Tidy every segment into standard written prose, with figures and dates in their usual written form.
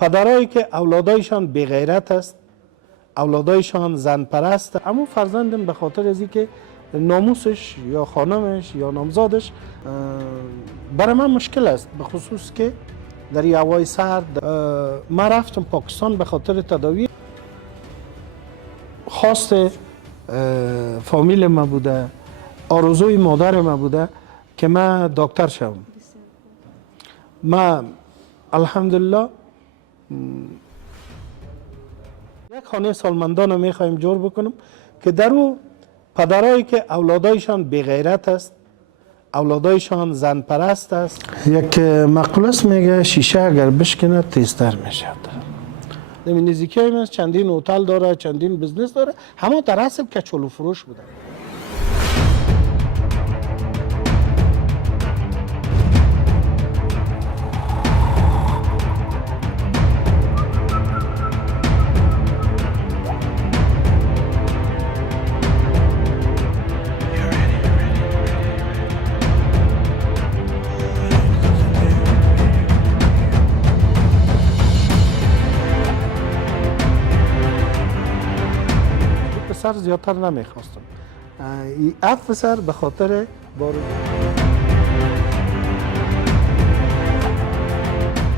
پدرایی که اولادایشان بیغیرت است، اولادایشان زن پرست، اما فرزندم به خاطر از اینکه ناموسش یا خانمش یا نامزادش برای من مشکل است، به خصوص که در این هوای سرد. من رفتم پاکستان به خاطر تداوی. خواست فامیل ما بوده، آرزوی مادر ما بوده که من دکتر شوم. ما الحمدلله یک خانه سالمندان رو میخوایم جور بکنم که در او پدرایی که اولادایشان بیغیرت است، اولادایشان زن پرست است. یک مقوله است میگه شیشه اگر بشکنه تیزتر میشه. در نزدیکی من چندین هتل داره، چندین بزنس داره، همه در اصل کچالو فروش بوده. پسر زیادتر نمیخواستم. این پسر به خاطر بارو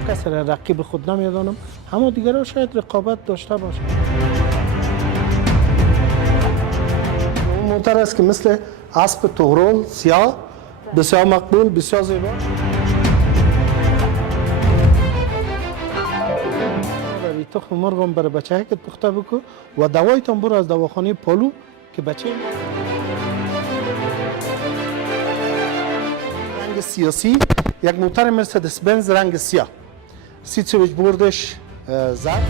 کسی را رقیب خود نمیدانم، همه دیگر شاید رقابت داشته باشه. اون موتر است که مثل اسب تغرل سیاه، بسیار مقبول، بسیار زیبا. تخم مرغم برای بچه که پخته بکو و دوایتان برو از دواخانه پالو که بچه رنگ سیاسی، یک موتر مرسدس بنز رنگ سیاه، سیت سویچ بوردش زرد.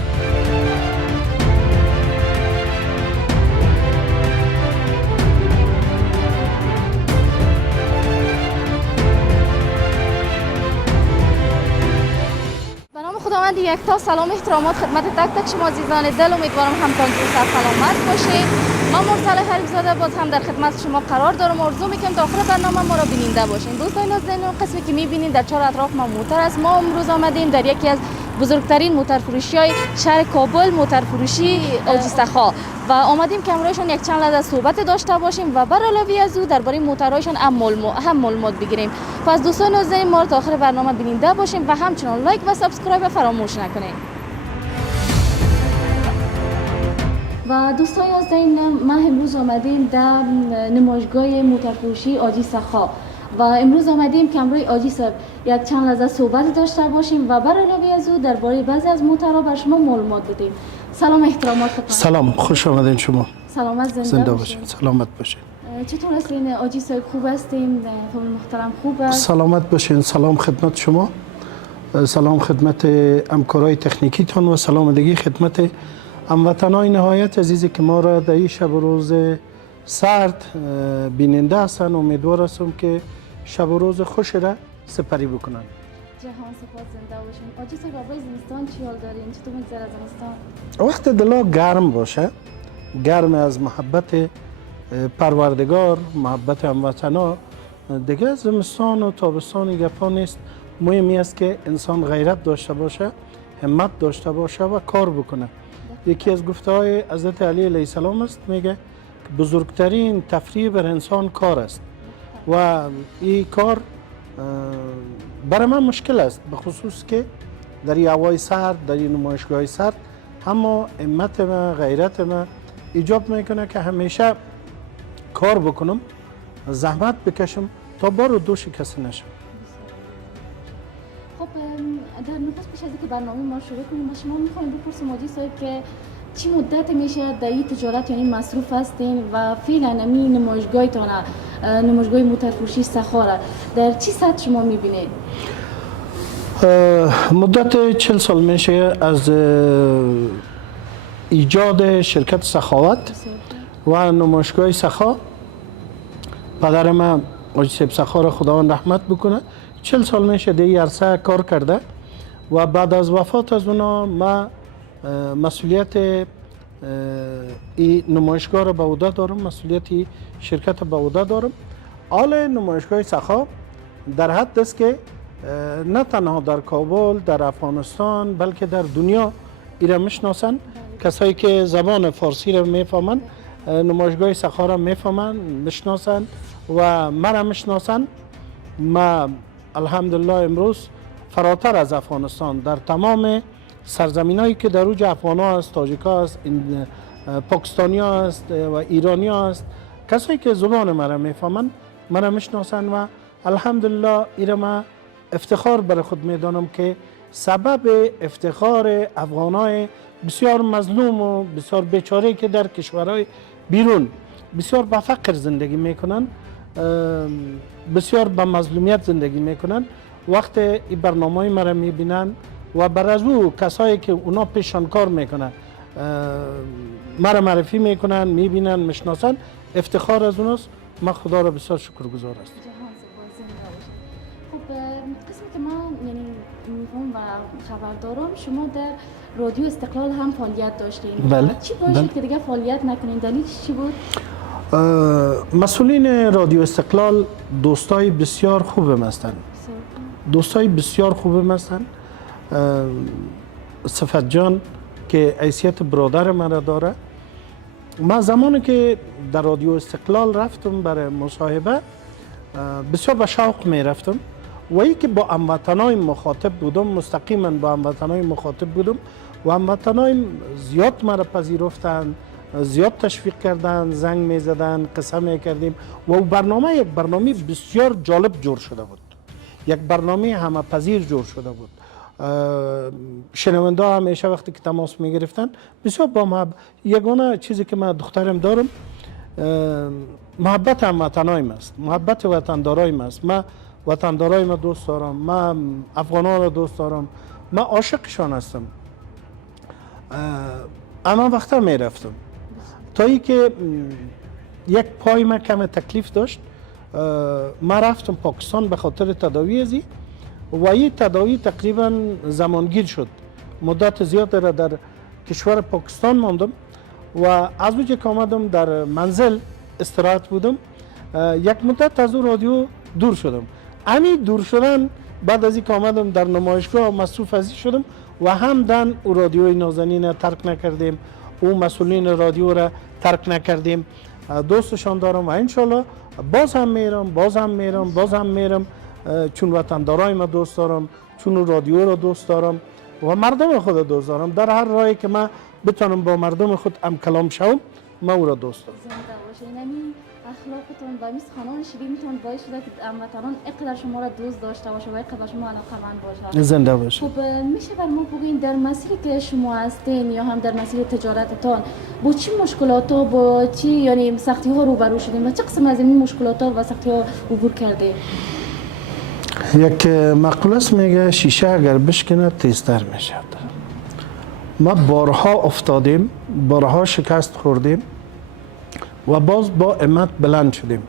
خداوند یکتا. سلام احترامات خدمت تک تک شما عزیزان دل. امیدوارم همتان سر سلامت باشید. من مرسل حریف‌زاده باز هم در خدمت شما قرار دارم. آرزو میکنم تا آخر برنامه ما را بیننده باشین. دوستان نازنین، قسمی که میبینید در چهار اطراف ما موتر است. ما امروز آمدیم در یکی از بزرگترین موترفروشی‌های شهر کابل، موترفروشی آجی سخا، و آمدیم که همراهشان یک چند لحظه صحبت داشته باشیم و بر علاوه از او درباره موترهایشان هم معلومات بگیریم. پس دوستان نازنین، ما را تا آخر برنامه بیننده باشیم و همچنان لایک و سابسکرایب فراموش نکنید. و دوستان نازنین، ما امروز آمدیم در نمایشگاه موترفروشی آجی سخا و امروز آمدیم که همراه آجی صاحب یک چند لحظه صحبت داشته باشیم و بر علاوه از او درباره بعضی از موترها بر شما معلومات بدیم. سلام احترامات خدمت. سلام، خوش آمدین شما. سلامت زنده باشین. سلامت باشین. چطور هستین آجی صاحب؟ خوب هستین؟ فامیل محترم خوب است؟ سلامت باشین. سلام خدمت شما، سلام خدمت همکارای تکنیکی تان و سلام دیگه خدمت هموطنای نهایت عزیزی که ما را در این شب و روز سرد بیننده هستن. امیدوار هستم که شب و روز خوش را سپری بکنن. جهان سپاس، زنده باشین. آجی صاحب، برای زمستان چی حال دارین؟ چطور میگذره زمستان؟ وقت دلا گرم باشه، گرم از محبت پروردگار، محبت هموطنا، دیگه زمستان و تابستان گپا نیست. مهمی است که انسان غیرت داشته باشه، همت داشته باشه و کار بکنه. یکی از گفته های حضرت علی علیه السلام است، میگه که بزرگترین تفریح بر انسان کار است و این کار برای من مشکل است، به خصوص که در این هوای سرد، در این نمایشگاه سرد، اما همت ما، غیرت ما ایجاب میکنه که همیشه کار بکنم، زحمت بکشم تا بار و دوش کسی نشم. خب در نفس پیش از اینکه برنامه ما شروع کنیم با شما میخوایم بپرسیم آجی صاحب که چی مدت میشه در این تجارت یعنی مصروف هستین و فعلا همین نمایشگاهتان، نمایشگاه موترفروشی سخا را در چی سطح شما میبینید؟ مدت 40 سال میشه از ایجاد شرکت سخاوت و نمایشگاه سخا. پدر من آجی صاحب سخا را خداوند رحمت بکنه، 40 سال میشه در این عرصه کار کرده و بعد از وفات از اونا ما مسئولیت این نمایشگاه را به عهده دارم، مسئولیت شرکت به عهده دارم. حال نمایشگاه سخا در حد است که نه تنها در کابل، در افغانستان، بلکه در دنیا ایران میشناسن. کسایی که زبان فارسی را میفهمن، نمایشگاه سخا را میفهمن، میشناسن و مرا میشناسن. ما الحمدلله امروز فراتر از افغانستان در تمام سرزمینایی که در اوج افغان ها است، تاجیک ها است، پاکستانی ها است و ایرانی ها است، کسایی که زبان مرا میفهمن مرا میشناسن و الحمدلله ایران ما افتخار برای خود میدانم که سبب افتخار افغانای بسیار مظلوم و بسیار بیچاره که در کشورهای بیرون بسیار به فقر زندگی میکنن، بسیار به مظلومیت زندگی میکنن، وقت این برنامه مرا میبینن و بر از او کسایی که اونا پیشان کار میکنن مرا معرفی میکنن، میبینن، میشناسن، افتخار از اوناست. من خدا را بسیار شکرگزار هستم. خب قسمی که من یعنی میفهم و خبر دارم شما در رادیو استقلال هم فعالیت داشتین. بله. چی باعث شد که دیگه فعالیت نکنین؟ دلیلش چی بود؟ مسئولین رادیو استقلال دوستای بسیار خوبم هستند. دوستای بسیار خوبم هستند. صفت جان که حیثیت برادر من را داره. من زمانی که در رادیو استقلال رفتم برای مصاحبه بسیار به شوق می رفتم و ای که با هموطنای مخاطب بودم، مستقیما با هموطنای مخاطب بودم و هموطنای زیاد مرا پذیرفتند، زیاد تشویق کردند، زنگ می زدند، قصه می کردیم و برنامه یک برنامه بسیار جالب جور شده بود، یک برنامه همه پذیر جور شده بود. شنونده ها همیشه وقتی که تماس می گرفتن بسیار با محبت. یگانه چیزی که من دخترم دارم محبت هموطنایم است، محبت وطندارایم است. من وطندارایم دوست دارم، من افغانان را دوست دارم، من عاشقشان هستم. اما وقتا می رفتم تا ای که یک پای من کم تکلیف داشت، من رفتم پاکستان به خاطر تداوی ازی و این تداوی تقریبا زمانگیر شد. مدت زیاد را در کشور پاکستان ماندم و از وجه که آمدم در منزل استراحت بودم، یک مدت از او رادیو دور شدم. امی دور شدن بعد از اینکه آمدم در نمایشگاه مصروف ازی شدم و همدن او رادیوی نازنین ترک نکردیم، او مسئولین رادیو را ترک نکردیم. دوستشان دارم و انشالله باز هم میرم چون وطندارای ما دوست دارم، چون رادیو را دوست دارم و مردم خود دوست دارم. در هر راهی که من بتونم با مردم خود هم کلام شوم من او را دوست دارم. زنده باشین. یعنی اخلاقتون با مثل خانان شیرینتون باعث شده که هموطنان اینقدر شما را دوست داشته باشه و اینقدر شما علاقه‌مند باشه. زنده باشین. خب میشه بر ما بگین در مسیری که شما هستین یا هم در مسیر تجارتتان با چه مشکلات و با چه یعنی سختی ها روبرو شدین و چه قسم از این مشکلات و سختی ها عبور کردین؟ یک مقوله است میگه شیشه اگر بشکنه تیزتر میشه. ما بارها افتادیم، بارها شکست خوردیم و باز با همت بلند شدیم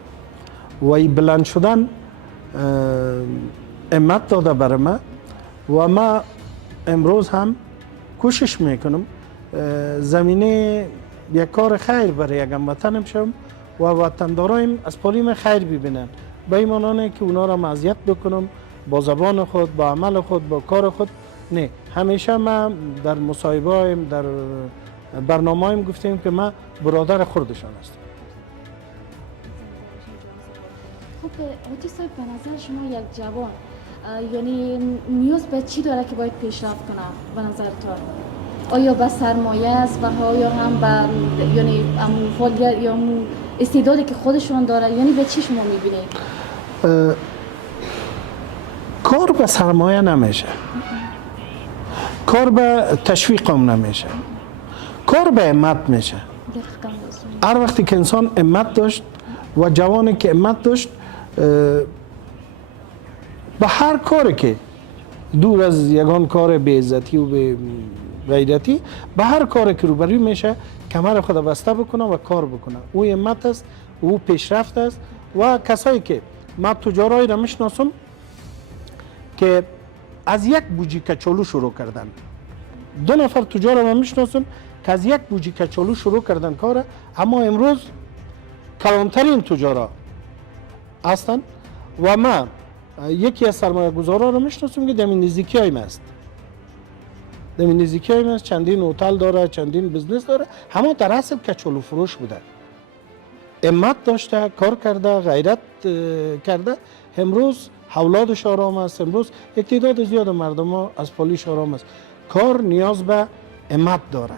و این بلند شدن همت داده برای ما و ما امروز هم کوشش میکنم زمینه یک کار خیر برای یک هموطنم شم و وطندارایم از پالیم خیر ببینن، به این معنی که اونا را معذیت بکنم با زبان خود، با عمل خود، با کار خود نه. همیشه ما در مصاحبه‌ایم، در برنامه‌ایم گفتیم که ما برادر خودشان هستیم. خب حاجی صاحب به نظر شما یک جوان یعنی نیاز به چی داره که باید پیشرفت کنه به نظرتان؟ آیا به سرمایه است و آیا هم به یعنی فعالیت یا استعدادی که خودشون داره، یعنی به چی شما می‌بینید؟ کار به سرمایه نمیشه، کار به تشویق هم نمیشه، کار به همت میشه. هر وقتی که انسان همت داشت و جوانی که همت داشت به هر کاری که دور از یگان کار به عزتی و به غیرتی، به هر کاری که روبروی میشه کمر خود بسته بکنه و کار بکنه. او همت است، او پیشرفت است. و کسایی که ما تجارایی را میشناسم که از یک بوجی کچالو شروع کردن، 2 نفر تجار را میشناسم که از یک بوجی کچالو شروع کردن کار، اما امروز کلانترین تجارا هستند و ما یکی از سرمایه گذارا رو میشناسم که دمی نزدیکی هایم است، دمی نزدیکی هایم است، چندین هتل داره، چندین بزنس داره، همه در اصل کچول و فروش بوده. همت داشته، کار کرده، غیرت کرده. امروز اولادش آرام است، امروز یک تعداد زیاد مردم ها از پالیش آرام است. کار نیاز به همت داره،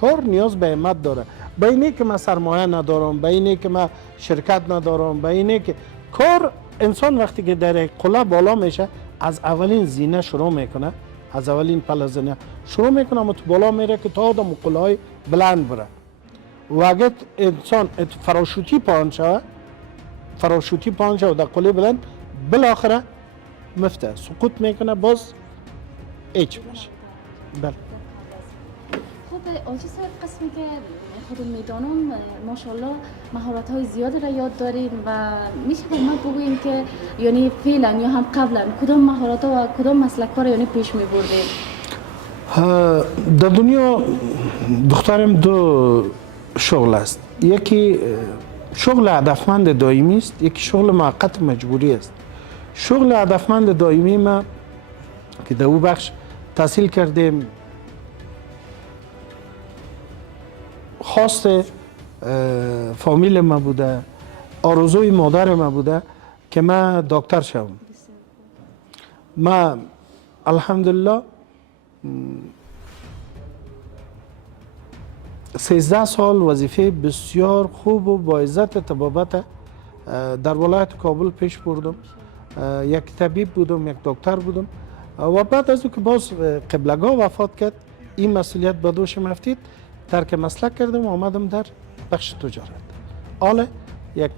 کار نیاز به همت داره. به اینه که من سرمایه ندارم، به اینه که من شرکت ندارم، به اینه که کار، انسان وقتی که در قله بالا میشه از اولین زینه شروع میکنه، از اولین پلزنه شروع میکنه و تو بالا میره که تا آدم قله های بلند بره. و اگر انسان فراشوتی پایان شود، فراشوتی پایان شود در قله بلند، بالاخره مفته سقوط میکنه، باز هیچ میشه. بله. خب آجی صاحب، قسمی که خودم میدانم ماشاءالله مهارت های زیادی را یاد دارین و میشه به ما بگوییم که یعنی فعلا یا هم قبلا کدام مهارت ها و کدام مسلک ها را یعنی پیش می بردین؟ در دنیا دخترم دو شغل است، یکی شغل هدفمند دائمی است، یکی شغل موقت مجبوری است. شغل هدفمند دائمی ما که در او بخش تحصیل کردیم، خواست فامیل ما بوده، آرزوی مادر ما بوده که من دکتر شوم. ما الحمدلله 13 سال وظیفه بسیار خوب و با عزت طبابت در ولایت کابل پیش بردم. یک طبیب بودم، یک دکتر بودم و بعد از او که باز قبلگاه وفات کرد، این مسئولیت به دوشم افتید، ترک مسلک کردم و آمدم در بخش تجارت. حالا یک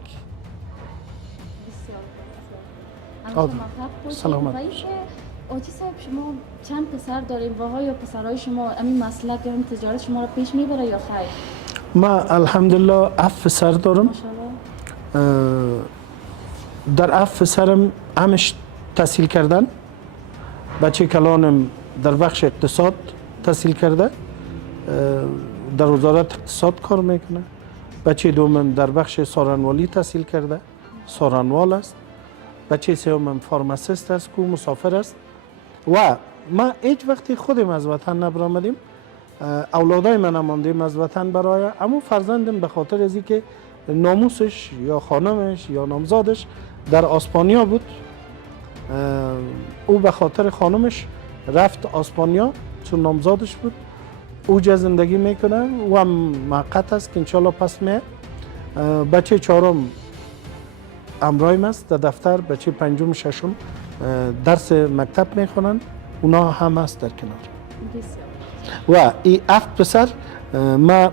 سلامت. آجی صاحب، شما چند پسر داریم و ها یا پسرهای شما همین مسلک یا همین تجارت شما را پیش میبره یا خیر؟ ما الحمدلله 7 پسر دارم. در 7 پسرم همش تحصیل کردن. بچه کلانم در بخش اقتصاد تحصیل کرده، در وزارت اقتصاد کار میکنه. بچه دومم در بخش سارنوالی تحصیل کرده، سارنوال است. بچه سومم فارماسیست است که مسافر است. و ما هیچ وقتی خودم از وطن نبرآمدیم، اولادای من ماندیم از وطن برای، اما فرزندم به خاطر از اینکه ناموسش یا خانمش یا نامزادش در اسپانیا بود، او به خاطر خانمش رفت اسپانیا چون نامزادش بود. اوجا زندگی میکنه و موقت است که انشالله پس میه. بچه چهارم امرایم است در دفتر، بچه پنجم ششم درس مکتب میخونن، اونا هم هست در کنار. و این 7 پسر، ما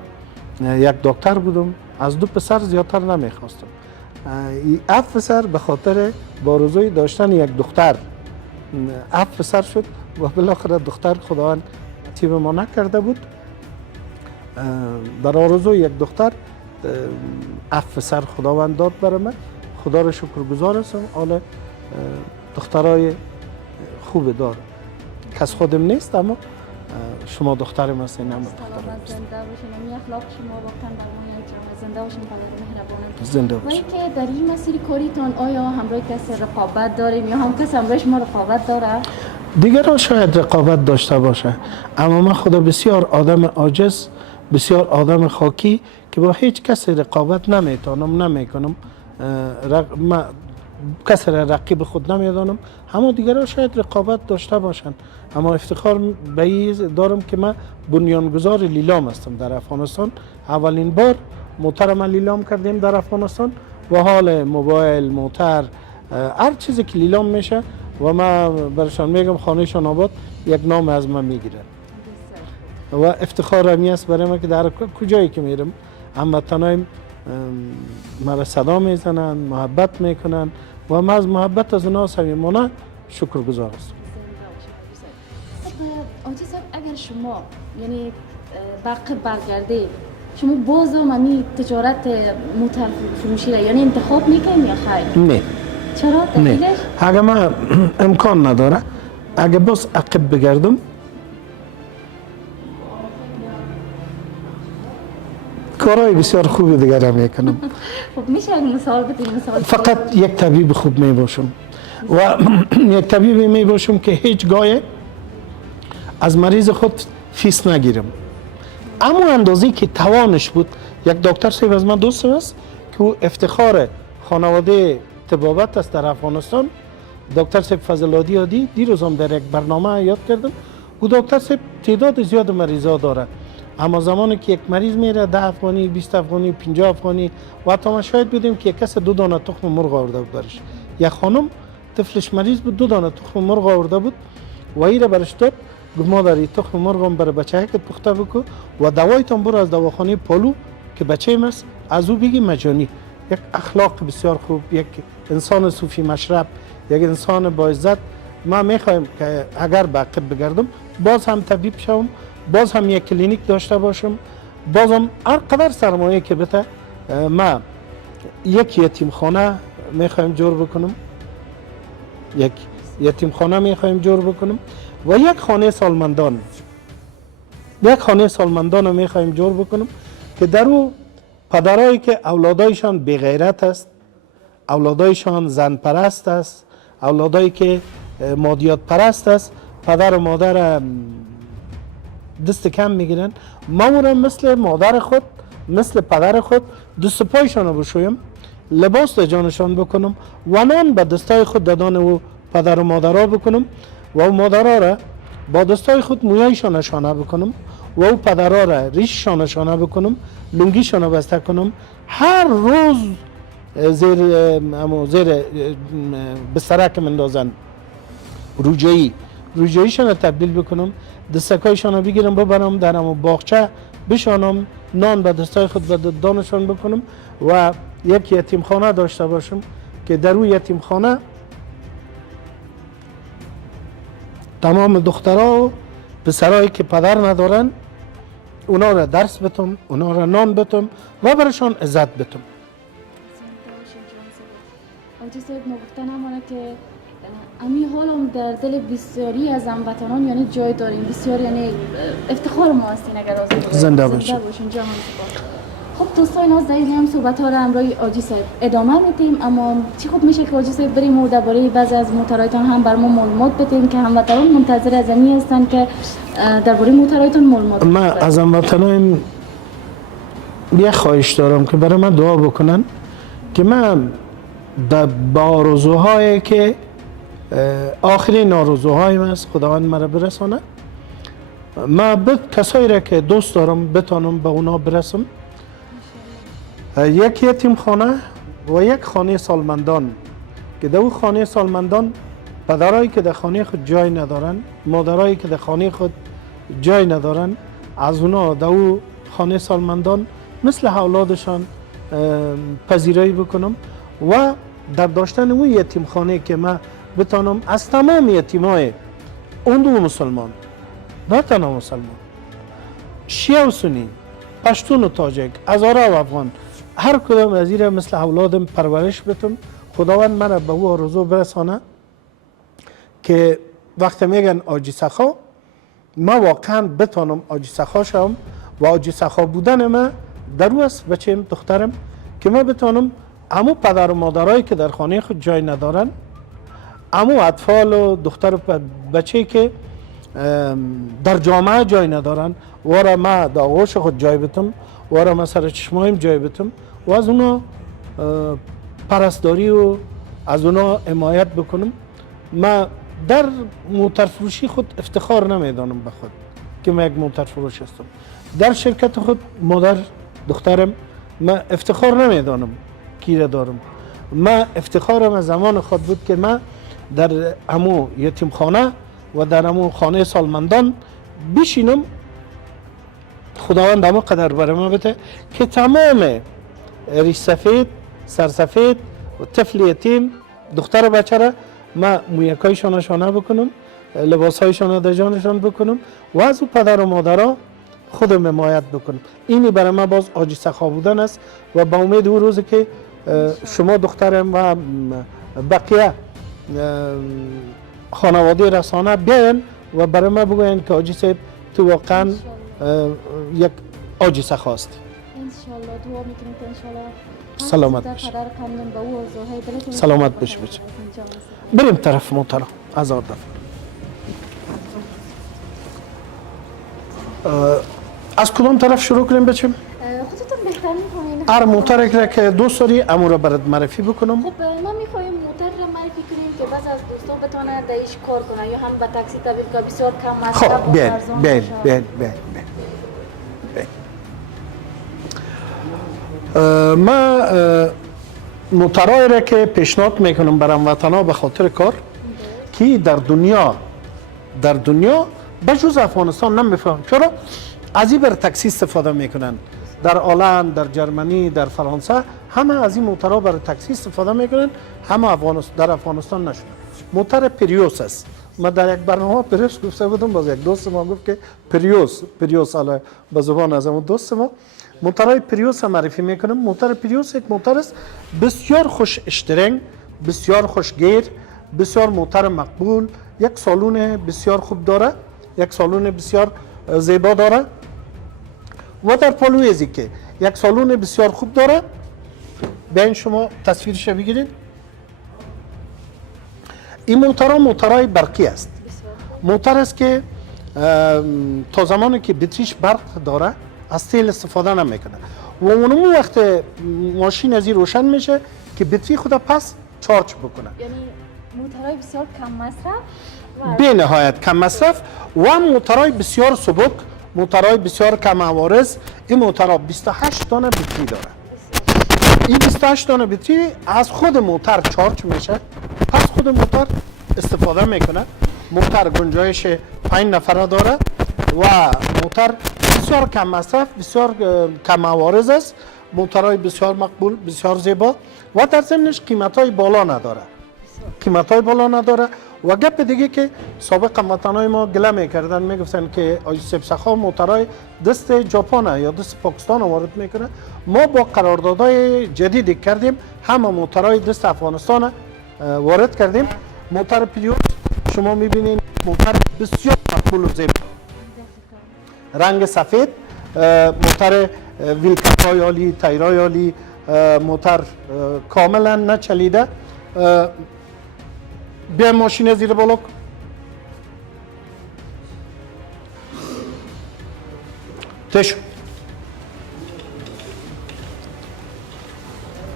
یک دکتر بودم، از 2 پسر زیادتر نمیخواستم. این 7 پسر به خاطر بارزوی داشتن یک دختر 7 پسر شد و بالاخره دختر خداوند نصیب ما نکرده بود. در آرزوی یک دختر 7 پسر خداوند داد برای من، خدا را شکرگزار هستم. حالا دخترای خوب دارم، کس خودم نیست اما شما دخترم هستین. زنده باشین، این اخلاق شما واقعا برای ما زنده باشین، مهربانم. زنده و باشین. اینکه در این مسیر کاریتان آیا همراه کسی رقابت داریم یا هم کسی همراه شما رقابت داره؟ دیگران شاید رقابت داشته باشه، اما من خدا بسیار آدم عاجز، بسیار آدم خاکی که با هیچ کسی رقابت نمیتونم، نمیکنم. من کسی را رقیب خود نمیدانم. همه دیگران شاید رقابت داشته باشند، اما افتخار به این دارم که من بنیانگذار لیلام هستم در افغانستان. اولین بار موتر ما لیلام کردیم در افغانستان و حال موبایل، موتر، هر چیزی که لیلام میشه و من برشان میگم خانهشان آباد، یک نام از من میگیرن و افتخار همی است برای من که در کجایی که میرم هموطنایم مرا صدا میزنن، محبت میکنن و من از محبت از اونا صمیمانه شکرگزار هستم. آجی صاحب، اگر شما یعنی باقی برگردید، شما باز هم همین تجارت موتر فروشی را یعنی انتخاب میکنید یا خیر؟ نه. چرا؟ دلیلش؟ اگه من امکان نداره، اگه باز عقب بگردم کارهای بسیار خوبی دیگر هم میکنم. خب میشه یک مثال بدید؟ مثال فقط یک طبیب خوب می باشم، و یک طبیبی می باشم که هیچ گاه از مریض خود فیس نگیرم. اما اندازی که توانش بود، یک دکتر صاحب از من دوست است که او افتخار خانواده طبابت است در افغانستان، دکتر صاحب فضل‌الهادی عادی، دیروز هم در یک برنامه یاد کردم. او دکتر صاحب تعداد زیاد مریضا داره، اما زمانی که یک مریض میره 10 افغانی، 20 افغانی، 50 افغانی و حتی ما شاید بودیم که یک کس 2 دانه تخم مرغ آورده بود برش. یک خانم طفلش مریض بود، 2 دانه تخم مرغ آورده بود و ایره برش داد، گفت مادر تخم مرغ هم برای بچه که پخته بکو و دوایتون برو از دواخانه پالو که بچه است از او بگی مجانی. یک اخلاق بسیار خوب، یک انسان صوفی مشرب، یک انسان با عزت. ما میخوایم که اگر به عقب بگردم باز هم طبیب شوم، باز هم یک کلینیک داشته باشم، باز هم هر قدر سرمایه که بته. ما یک یتیم خانه میخوایم جور بکنم، یک یتیم خانه میخوایم جور بکنم و یک خانه سالمندان، یک خانه سالمندان رو میخوایم جور بکنم که در او پدرایی که اولادایشان بغیرت است، اولادایشان زن پرست است، اولادایی که مادیات پرست است، پدر و مادر دست کم میگیرن، ما مثل مادر خود، مثل پدر خود دست پایشان رو بشویم، لباس در جانشان بکنم و نان به دستای خود دادان و پدر و مادرها بکنم و او مادرها را با دستای خود مویایشان نشانه بکنم و او پدرها را ریششان نشانه بکنم، لنگیشان را بسته کنم. هر روز زیر بستره که مندازن روجاییشان را تبدیل بکنم، دستکایشان را بگیرم ببرم در باغچه بشانم، نان به دستای خود به دانشان بکنم و یک یتیم خانه داشته باشم که در اون یتیم خانه تمام دخترها و پسرایی که پدر ندارن اونا را درس بتم، اونا را نان بتم و برشان عزت بتم. آجی صاحب نگفته نمانه که امی حال هم در دل بسیاری از هموطنان یعنی جای داریم، بسیار یعنی افتخار ما هستین اگر زنده باشین جهان سپاس. خب دوستان ناز داریم هم صحبت ها را همراه آجی صاحب ادامه میدیم، اما چی خوب میشه که آجی صاحب بریم و درباره بعضی از موتورایتان هم بر ما معلومات بدیم که هموطنان منتظر از امی هستن که درباره موتورایتان معلومات بدیم. من از هموطنان یه خواهش دارم که برای من دعا بکنن که من با آرزوهایی که آخرین آرزوهایم است خداوند مرا برسانه، ما کسایی را که دوست دارم بتانم به اونا برسم. یک یتیم خانه و یک خانه سالمندان که در اون خانه سالمندان پدرایی که در خانه خود جای ندارن، مادرایی که در خانه خود جای ندارن، از اونا در اون خانه سالمندان مثل اولادشان پذیرایی بکنم و در داشتن اون یتیم خانه که من بتانم از تمام یتیمای اون دو مسلمان، نه تنها مسلمان، شیعه و سنی، پشتون و تاجک، هزاره و افغان، هر کدام از این مثل اولادم پرورش بتم. خداوند من به او آرزو برسانه که وقتی میگن آجی سخا، ما واقعا بتانم آجی سخا شوم و آجی سخا بودن ما در او است بچیم دخترم که ما بتانم امو پدر و مادرایی که در خانه خود جای ندارن، امو اطفال و دختر و بچه که در جامعه جای ندارن و را ما در آغوش خود جای بتم و را ما سر چشمایم جای بتم و از اونا پرستاری و از اونا حمایت بکنم. ما در موتر فروشی خود افتخار نمیدانم به خود که من یک موتر فروش هستم، در شرکت خود مادر دخترم ما افتخار نمیدانم کی را دارم. ما افتخارم از زمان خود بود که ما در امو یتیم خانه و در امو خانه سالمندان بشینم. خداوند امو قدر برای ما بده که تمام ریش سفید، سرسفید و طفل یتیم دختر و بچه را ما مویکایشان نشانه بکنم، لباسهایشان در جانشان بکنم و از او پدر و مادرها خودم حمایت بکنم. اینی برای ما باز آجی سخا بودن است و با امید او روزی که شما دخترم و بقیه خانواده رسانه بیاین و برای ما بگوین که آجی صاحب تو واقعا یک آجی سخا است. انشالله دعا میکنیم که انشالله سلامت باشی. پدر کاملون به او اوضاعهای دلتون سلامت باشی بچه. بریم طرف محترم. هزار دفعه. از کدام طرف شروع کنیم بچیم؟ خودتون بهتر می‌کنین. هر موتر که دوست داری امو را برات معرفی بکنم. خب ما می‌خوایم موتر را معرفی کنیم که بعض از دوستان بتونن درش کار کنن یا هم با تاکسی تبدیل که بسیار کم مصرف خب و بیاین ارزان بیاین باشه. بیاین بیاین ما موترایی را که پیشنهاد میکنم برای هموطنا به خاطر کار که در دنیا بجز افغانستان نمیفهم چرا از این بر تاکسی استفاده میکنن. در آلند، در جرمنی، در فرانسه همه از این موترها برای تاکسی استفاده میکنن، همه در افغانستان نشون. موتر پریوس است. ما در یک برنامه پریوس گفته بودم، باز یک دوست ما گفت که پریوس حالا به زبان از اون دوست ما موترهای پریوس هم معرفی میکنم. موتر پریوس یک موتر است بسیار خوش اشترنگ، بسیار خوشگیر، بسیار موتر مقبول، یک سالون بسیار خوب داره، یک سالون بسیار زیبا داره و در پالوی ازی که یک سالون بسیار خوب داره. بیاین شما تصویرش بگیرید. این موترهای برقی است. موتر است که تا زمانی که بطریش برق داره از تیل استفاده نمیکنه و اون وقت ماشین از این روشن میشه که بطری خود پس چارج بکنه. یعنی موترهای بسیار کم مصرف به نهایت کم مصرف و موترهای بسیار سبک، موترهای بسیار کم عوارض. این موترها 28 دانه بطری داره. این 28 دانه بطری از خود موتر چارج میشه، پس خود موتر استفاده میکنه. موتر گنجایش 5 نفره داره و موتر بسیار کم مصرف، بسیار کم عوارض است. موترهای بسیار مقبول، بسیار زیبا و در ضمنش قیمت‌های بالا نداره. و گپ دیگه که سابق هموطنای ما گله میکردن، میگفتن که آیوسف سخا موترهای دست ژاپن یا دست پاکستان وارد میکنه. ما با قراردادهای جدیدی کردیم، همه موترهای دست افغانستان وارد کردیم. موتر پریوس شما میبینید موتر بسیار مقبول و زیبا، رنگ سفید، موتر ویلکپ‌های عالی، تایرهای عالی، موتر کاملا نچلیده. بیا ماشین زیر بالا کن. تشو.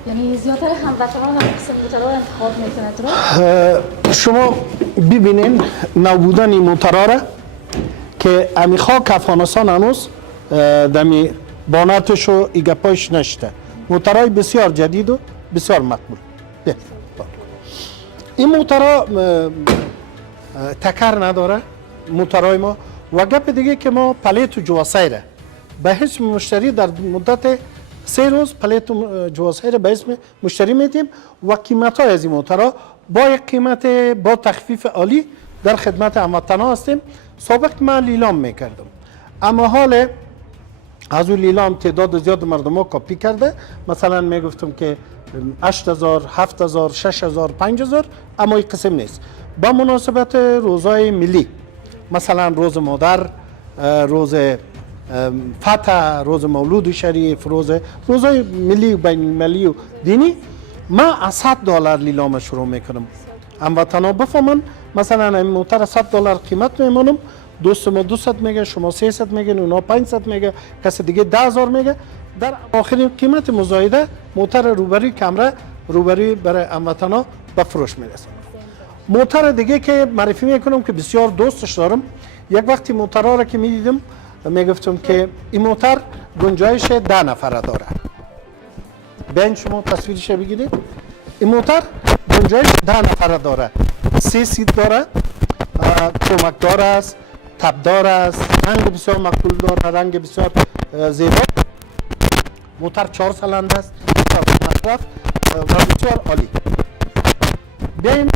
یعنی زیادتر هموطنان هم قسم موترها رو انتخاب میکنند. شما ببینین نبودن این موترها را که امی خاک افغانستان هنوز دمی بانتش و ایگپایش نشته. موترهای بسیار جدید و بسیار مقبول. این موترها تکر نداره موترهای ما. و گپ دیگه که ما پلیت و جواسیره به اسم مشتری در مدت 3 روز پلیت و جواسیره به اسم مشتری میدیم و قیمت های از این موترها با یک قیمت با تخفیف عالی در خدمت هموطنا هستیم. سابق من لیلام میکردم، اما حال از اون لیلام تعداد زیاد مردم ها کپی کرده. مثلا میگفتم که 8000 7000 6000 5000، اما این قسم نیست. با مناسبت روزهای ملی، مثلا روز مادر، روز فتح، روز مولود شریف، روزهای ملی و بین المللی و دینی، ما از $100 لیلام شروع میکنم. هموطنا بفهمن مثلا این موتر $100 قیمت میمونم، دوست ما 200 میگه، شما 300 میگن، اونا 500 میگه، کسی دیگه 10000 میگه. در آخرین قیمت مزایده موتر روبروی کمره روبروی برای هموطنا به فروش میرسه. موتر دیگه که معرفی میکنم که بسیار دوستش دارم، یک وقتی موترها را که میدیدم میگفتم که این موتر گنجایش 10 نفره داره. بیاین شما تصویرش بگیرید. این موتر گنجایش 10 نفره داره، 3 سیت داره، کمکدار است، تبدار است، رنگ بسیار مقبول داره، رنگ بسیار زیبا. موتر 4 سلنده است، بسیار مصرف و بسیار عالی. بیاین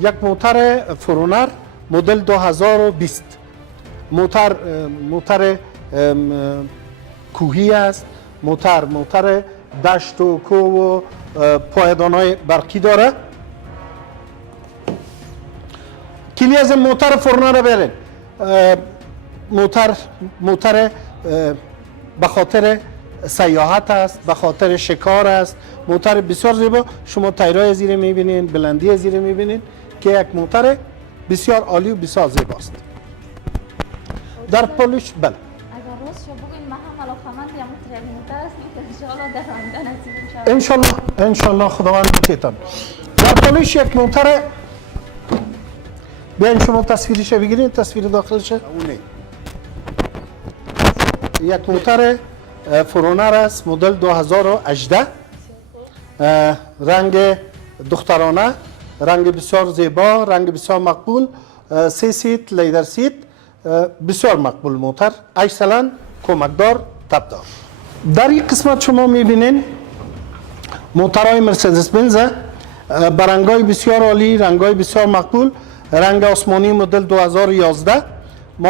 یک موتر فرونر مدل 2020. موتر کوهی است. موتر دشت و کوه و پایدان‌های برقی داره. کلی از موتر فرونر رو برین. موتر به خاطر سیاحت است، به خاطر شکار است. موتر بسیار زیبا. شما تایرای زیر میبینین، بلندی زیر میبینین که یک موتر بسیار عالی و بسیار زیباست. در پولش بله. اگر راست شو بگوین من هم علاقمند یم موتر موتر است که ان شاء الله در آینده نصیب شود. ان شاء الله خداوند بتیتان. در پولش یک موتر، بیاین شما تصویرش بگیرید، تصویر داخلش. یک موتر فرونر است، مدل 2018، رنگ دخترانه، رنگ بسیار زیبا، رنگ بسیار مقبول، 3 سیت لیدر سیت، بسیار مقبول موتر، اکسلن، کمکدار، تبدار. در این قسمت شما میبینین موترهای مرسدس بنز با رنگای بسیار عالی، رنگای بسیار مقبول. رنگ آسمانی مدل 2011،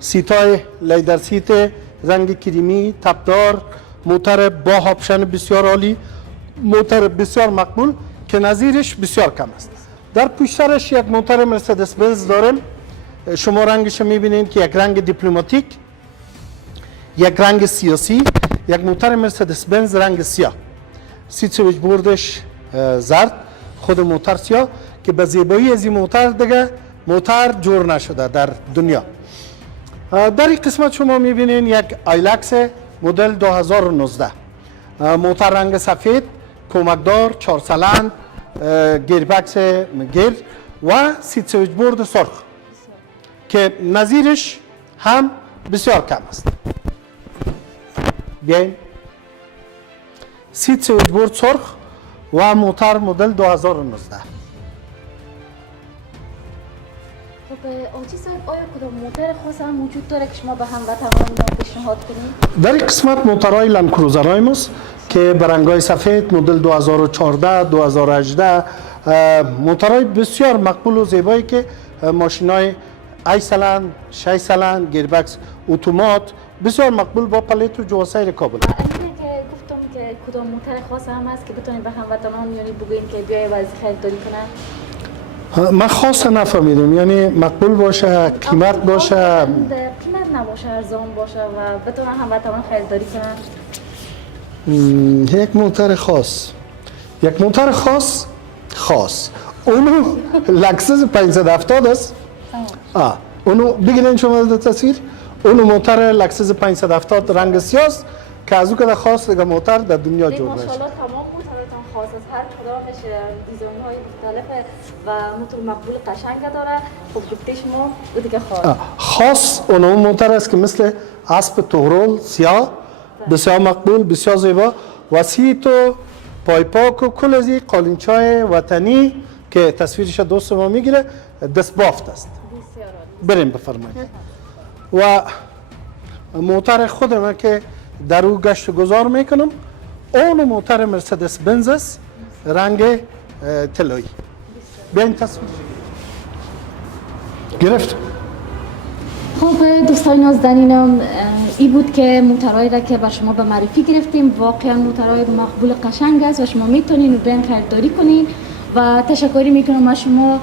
سیتای لیدر سیت رنگ کریمی، تبدار، موتر با آپشن بسیار عالی، موتر بسیار مقبول که نظیرش بسیار کم است. در پشترش یک موتر مرسدس بنز داریم. شما رنگش میبینید که یک رنگ دیپلماتیک، یک رنگ سیاسی، یک موتر مرسدس بنز رنگ سیاه. سیت سویچ بوردش زرد، خود موتر سیاه که به زیبایی از این موتر دیگه موتر جور نشده در دنیا. در این قسمت شما میبینین یک آیلکس مدل 2019، موتر رنگ سفید، کمکدار، 4 سلند، گیربکس گیر و سیت سویچ بورد سرخ که نظیرش هم بسیار کم است. بیاین سیت سویچ بورد سرخ و موتر مدل 2019. خب آجی صاحب آیا کدام موتر خاص هم وجود داره که شما به هموطنان پیشنهاد کنید؟ در این قسمت موترهای لند کروزرهای ماست که به رنگای سفید مدل 2014 2018 موترهای بسیار مقبول و زیبایی که ماشینای 8 سلند 6 سلند گیربکس اتومات بسیار مقبول با پلیت و جواسیر کابل. اینه که گفتم که کدام موتر خاص هم هست که بتونید به هموطنان یعنی بگوین که بیای و از خریداری کنن؟ من خاص نفهمیدم، یعنی مقبول باشه، قیمت باشه، قیمت نباشه، ارزان باشه و بتونن هموطنان خریداری کنن. یک موتر خاص، یک موتر خاص اونو لکسس 570 است. اونو بگیرین شما در تصویر، اونو موتر لکسس 570 رنگ سیاه است که از او که خاص دیگه موتر در دنیا جور میشه. ماشاءالله تمام موتراتون خاص است، هر کدامش دیزاین های مختلفه و موتور مقبول قشنگ داره. خب گفتیش ما و دیگه خاص اون موتر است که مثل اسب توغرل سیاه بسیار مقبول، بسیار زیبا، وسیط و پایپاک و کل از این قالینچای وطنی که تصویرش دوست ما میگیره دست بافت است. بریم بفرمایید. و موتر خودم که در او گشت گذار میکنم اون موتر مرسدس بنز است رنگ طلایی. بیاین تصویر گرفت. خب دوستان نازدارینم این بود که موترهایی را که بر شما به معرفی گرفتیم واقعا موترهای مقبول قشنگ است و شما میتونین و بین خریداری کنین و تشکری میکنم از شما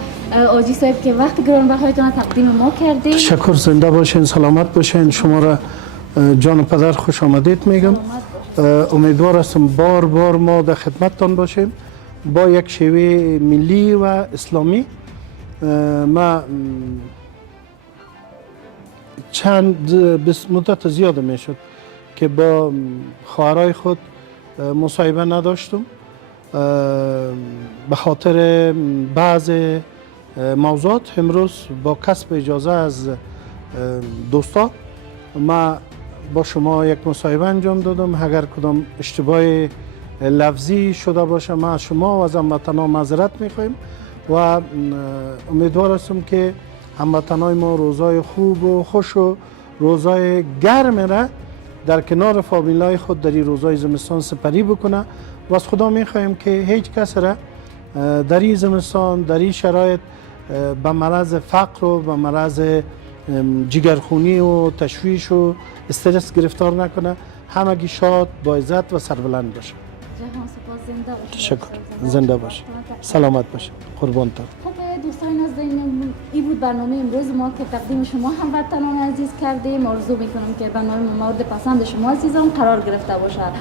آجی صاحب که وقت گرانبهایتان تقدیم ما کردید. تشکر، زنده باشین، سلامت باشین. شما را جان و پدر خوش آمدید میگم. امیدوار هستم بار ما در خدمتتان باشیم با یک شیوه ملی و اسلامی. ما چند مدت زیاد میشد که با خواهرای خود مصاحبه نداشتم به خاطر بعض موضوعات. امروز با کسب اجازه از دوستا ما با شما یک مصاحبه انجام دادم. اگر کدام اشتباه لفظی شده باشه ما از شما و از هموطنان معذرت میخوایم و امیدوار هستم که هموطنان ما روزای خوب و خوش و روزای گرم را در کنار فامیلای خود در این روزای زمستان سپری بکنه و از خدا میخوایم که هیچ کس را در این زمستان در این شرایط به مرض فقر و به مرض جگرخونی و تشویش و استرس گرفتار نکنه. همگی شاد با عزت و سربلند باشه. جهان سپاس، زنده باشید. تشکر، زنده باشه، سلامت باشه، قربانتان. دوستان نازنین این بود برنامه امروز ما که تقدیم شما هموطنان عزیز کردیم. آرزو میکنم که برنامه مورد پسند شما عزیزان قرار گرفته باشد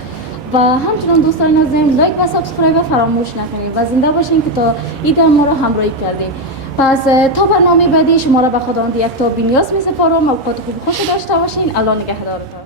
و همچنان دوستان نازنین لایک و سابسکرایب فراموش نکنید و زنده باشین که تا ایده ما را همراهی کردیم. پس تا برنامه بعدی شما را به خداوند یک تا بی‌نیاز می‌سپارم. اوقات خوب خود داشته باشین. الله نگهدارتان.